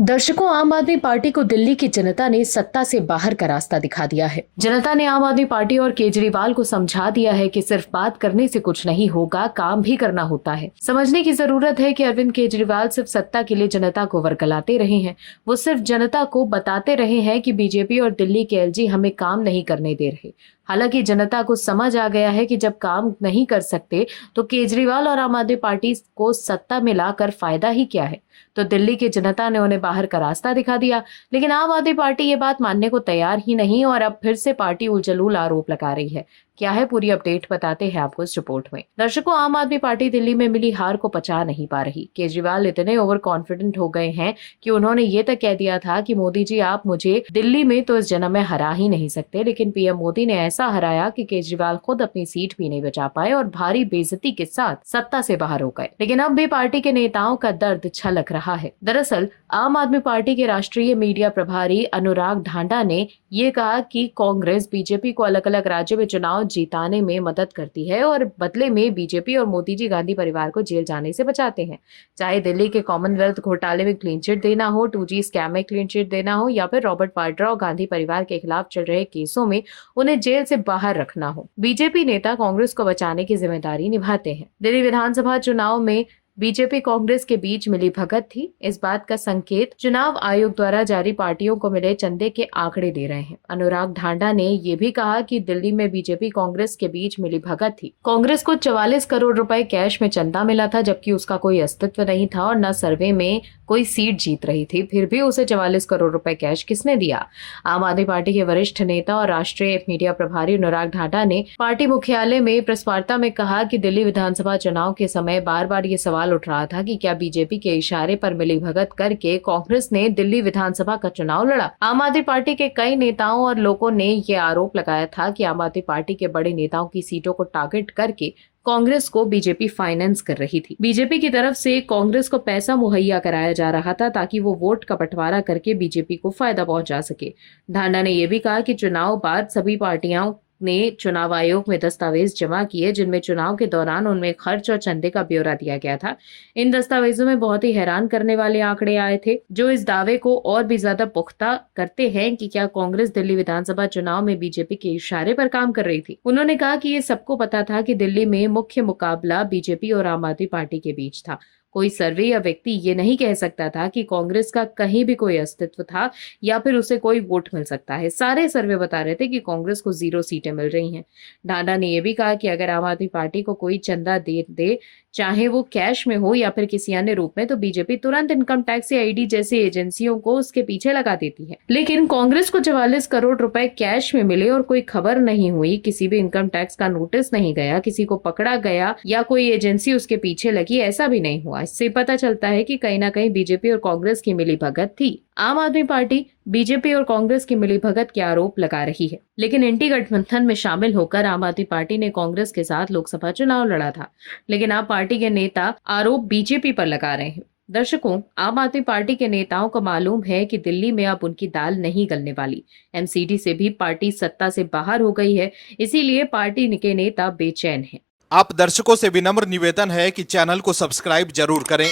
दर्शकों, आम आदमी पार्टी को दिल्ली की जनता ने सत्ता से बाहर का रास्ता दिखा दिया है। जनता ने आम आदमी पार्टी और केजरीवाल को समझा दिया है कि सिर्फ बात करने से कुछ नहीं होगा, काम भी करना होता है। समझने की जरूरत है कि अरविंद केजरीवाल सिर्फ सत्ता के लिए जनता को वर्गलाते रहे हैं। वो सिर्फ जनता को बताते रहे हैं कि बीजेपी और दिल्ली के एलजी हमें काम नहीं करने दे रहे। हालांकि जनता को समझ आ गया है कि जब काम नहीं कर सकते तो केजरीवाल और आम आदमी पार्टी को सत्ता में लाकर फायदा ही क्या है। तो दिल्ली की जनता ने उन्हें बाहर का रास्ता दिखा दिया, लेकिन आम आदमी पार्टी ये बात मानने को तैयार ही नहीं और अब फिर से पार्टी उलझलूल आरोप लगा रही है। क्या है पूरी अपडेट बताते हैं आपको इस रिपोर्ट में। दर्शकों, आम आदमी पार्टी दिल्ली में मिली हार को पचा नहीं पा रही। केजरीवाल इतने ओवर कॉन्फिडेंट हो गए हैं कि उन्होंने ये तक कह दिया था कि मोदी जी, आप मुझे दिल्ली में तो इस जन्म में हरा ही नहीं सकते। लेकिन पीएम मोदी ने ऐसा हराया कि केजरीवाल खुद अपनी सीट भी नहीं बचा पाए और भारी बेइज्जती के साथ सत्ता से बाहर हो गए। लेकिन अब भी पार्टी के नेताओं का दर्द छलक रहा है। दरअसल आम आदमी पार्टी के राष्ट्रीय मीडिया प्रभारी अनुराग ढांडा ने ये कहा कि कांग्रेस बीजेपी को अलग अलग राज्यों में चुनाव जीताने में मदद करती है और बदले में बीजेपी और मोदी जी गांधी परिवार को जेल जाने से बचाते हैं। चाहे दिल्ली के कॉमनवेल्थ घोटाले में क्लीन चिट देना हो, 2G स्कैम में क्लीन चिट देना हो या फिर रॉबर्ट वाड्रा और गांधी परिवार के खिलाफ चल रहे केसों में उन्हें जेल से बाहर रखना हो, बीजेपी नेता कांग्रेस को बचाने की जिम्मेदारी निभाते हैं। दिल्ली विधानसभा चुनाव में बीजेपी कांग्रेस के बीच मिली भगत थी। इस बात का संकेत चुनाव आयोग द्वारा जारी पार्टियों को मिले चंदे के आंकड़े दे रहे हैं। अनुराग ढांडा ने यह भी कहा कि दिल्ली में बीजेपी कांग्रेस के बीच मिली भगत थी। कांग्रेस को 44 करोड़ रुपए कैश में चंदा मिला था, जबकि उसका कोई अस्तित्व नहीं था और न सर्वे में कोई सीट जीत रही थी। फिर भी उसे 44 करोड़ रुपए कैश किसने दिया? आम आदमी पार्टी के वरिष्ठ नेता और राष्ट्रीय मीडिया प्रभारी अनुराग ढांडा ने पार्टी मुख्यालय में प्रेस वार्ता में कहा कि दिल्ली विधानसभा चुनाव के समय बार बार ये सवाल उठ रहा था कि क्या बीजेपी के इशारे पर मिली भगत करके कांग्रेस ने दिल्ली विधानसभा का चुनाव लड़ा। आम आदमी पार्टी के कई नेताओं और लोगों ने ये आरोप लगाया था कि आम आदमी पार्टी के बड़े नेताओं की सीटों को टारगेट करके कांग्रेस को बीजेपी फाइनेंस कर रही थी। बीजेपी की तरफ से कांग्रेस को पैसा मुहैया कराया जा रहा था ताकि वो वोट का बंटवारा करके बीजेपी को फायदा पहुंचा सके। ढांडा ने यह भी कहा कि चुनाव बाद सभी पार्टियों ने चुनाव आयोग में दस्तावेज जमा किए जिनमें चुनाव के दौरान उनमें खर्च और चंदे का ब्यौरा दिया गया था। इन दस्तावेजों में बहुत ही हैरान करने वाले आंकड़े आए थे जो इस दावे को और भी ज्यादा पुख्ता करते हैं कि क्या कांग्रेस दिल्ली विधानसभा चुनाव में बीजेपी के इशारे पर काम कर रही थी। उन्होंने कहा कि ये सबको पता था कि दिल्ली में मुख्य मुकाबला बीजेपी और आम आदमी पार्टी के बीच था। कोई सर्वे या व्यक्ति ये नहीं कह सकता था कि कांग्रेस का कहीं भी कोई अस्तित्व था या फिर उसे कोई वोट मिल सकता है। सारे सर्वे बता रहे थे कि कांग्रेस को 0 सीटें मिल रही हैं। ढांडा ने यह भी कहा कि अगर आम आदमी पार्टी को कोई चंदा दे चाहे वो कैश में हो या फिर किसी अन्य रूप में, तो बीजेपी तुरंत इनकम टैक्स या ईडी जैसी एजेंसियों को उसके पीछे लगा देती है। लेकिन कांग्रेस को 44 करोड़ रुपए कैश में मिले और कोई खबर नहीं हुई, किसी भी इनकम टैक्स का नोटिस नहीं गया, किसी को पकड़ा गया या कोई एजेंसी उसके पीछे लगी, ऐसा भी नहीं हुआ। इससे पता चलता है कि कहीं ना कहीं बीजेपी और कांग्रेस की मिलीभगत थी। आम आदमी पार्टी बीजेपी और कांग्रेस की मिलीभगत के आरोप लगा रही है, लेकिन एंटी गठबंधन में शामिल होकर आम आदमी पार्टी ने कांग्रेस के साथ लोकसभा चुनाव लड़ा था। लेकिन अब पार्टी के नेता आरोप बीजेपी पर लगा रहे हैं। दर्शकों, आम आदमी पार्टी के नेताओं को मालूम है कि दिल्ली में अब उनकी दाल नहीं गलने वाली। एमसीडी से भी पार्टी सत्ता से बाहर हो गई है, इसीलिए पार्टी के नेता बेचैन हैं। आप दर्शकों से विनम्र निवेदन है कि चैनल को सब्सक्राइब जरूर करें